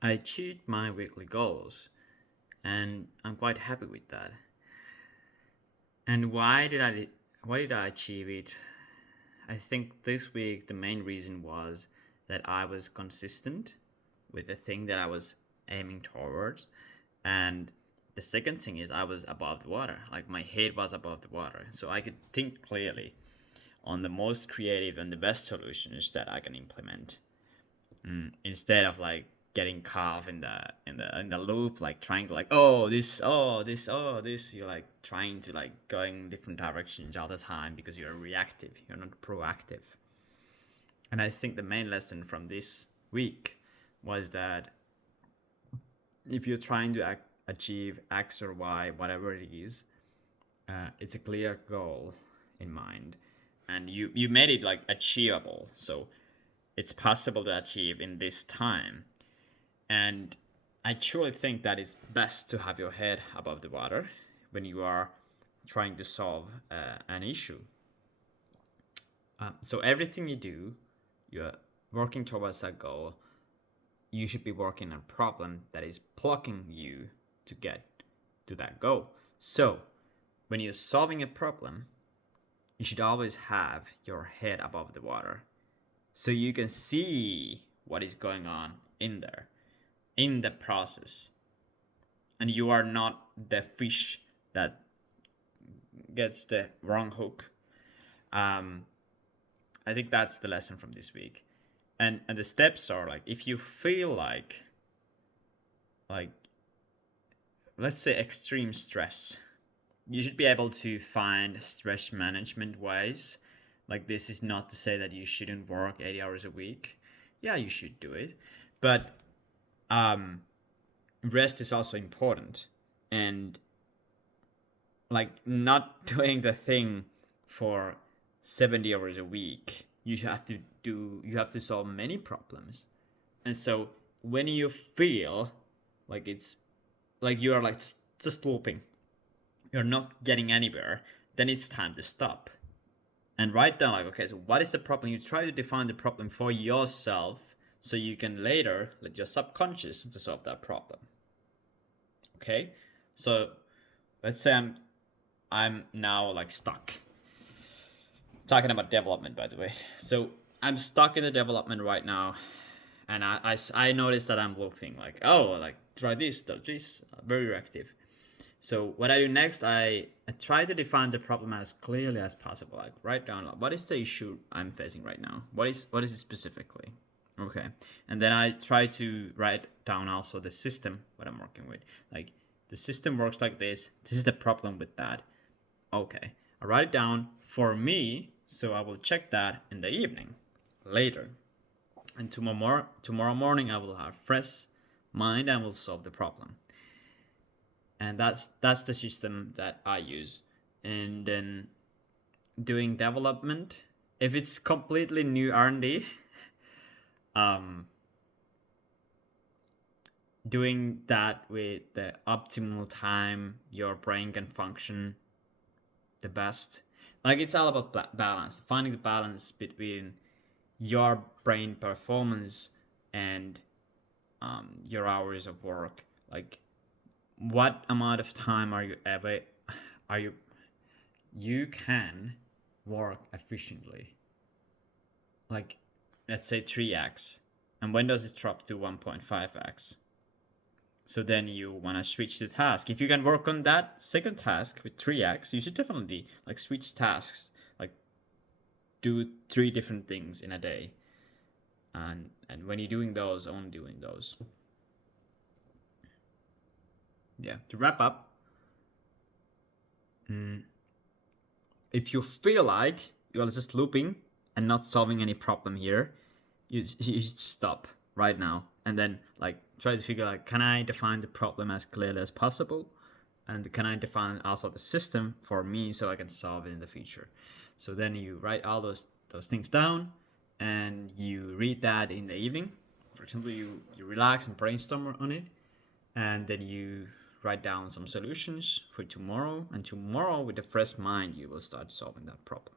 I achieved my weekly goals and I'm quite happy with that. And why did I achieve it? I think this week the main reason was that I was consistent with the thing that I was aiming towards. And the second thing is I was above the water. Like my head was above the water. So I could think clearly on the most creative and the best solutions that I can implement. Instead of like getting caught in the loop, like trying to like you're like trying to like going different directions all the time because you're reactive, you're not proactive. And I think the main lesson from this week was that if you're trying to achieve X or Y, whatever it is, it's a clear goal in mind, and you made it like achievable. So it's possible to achieve in this time. And I truly think that it's best to have your head above the water when you are trying to solve an issue. So everything you do, you're working towards that goal. You should be working on a problem that is blocking you to get to that goal. So when you're solving a problem, you should always have your head above the water so you can see what is going on in there, in the process. And you are not the fish that gets the wrong hook. Um, I think that's the lesson from this week. And the steps are like if you feel like let's say extreme stress, you should be able to find stress management ways. Like this is not to say that you shouldn't work 80 hours a week. Yeah, you should do it. But um rest is also important. And like not doing the thing for 70 hours a week, you have to solve many problems. And so when you feel like it's like you are like just looping, you're not getting anywhere, then it's time to stop and write down like, okay, so what is the problem? You try to define the problem for yourself so you can later let your subconscious to solve that problem. Okay, so let's say I'm now like stuck. Talking about development, by the way. So I'm stuck in the development right now, and I noticed that I'm looping. Like, oh, like try this, do this, very reactive. So what I do next, I try to define the problem as clearly as possible. Like write down like, what is the issue I'm facing right now? What is it specifically? Okay, and then I try to write down also the system what I'm working with. Like the system works like this. This is the problem with that. Okay, I write it down for me, so I will check that in the evening later. And tomorrow morning I will have fresh mind and will solve the problem. And that's the system that I use. And then doing development, if it's completely new R&D, um, doing that with the optimal time your brain can function the best. Like it's all about balance, finding the balance between your brain performance and your hours of work. Like what amount of time are you can work efficiently? Like let's say 3x, and when does it drop to 1.5x? So then you want to switch the task. If you can work on that second task with 3x, you should definitely like switch tasks, like do three different things in a day. And when you're doing those, only doing those. Yeah. To wrap up, if you feel like you're just looping and not solving any problem here, you should stop right now and then like try to figure out, can I define the problem as clearly as possible, and can I define also the system for me so I can solve it in the future. So then you write all those things down and you read that in the evening. For example, you relax and brainstorm on it, and then you write down some solutions for tomorrow, and tomorrow with a fresh mind you will start solving that problem.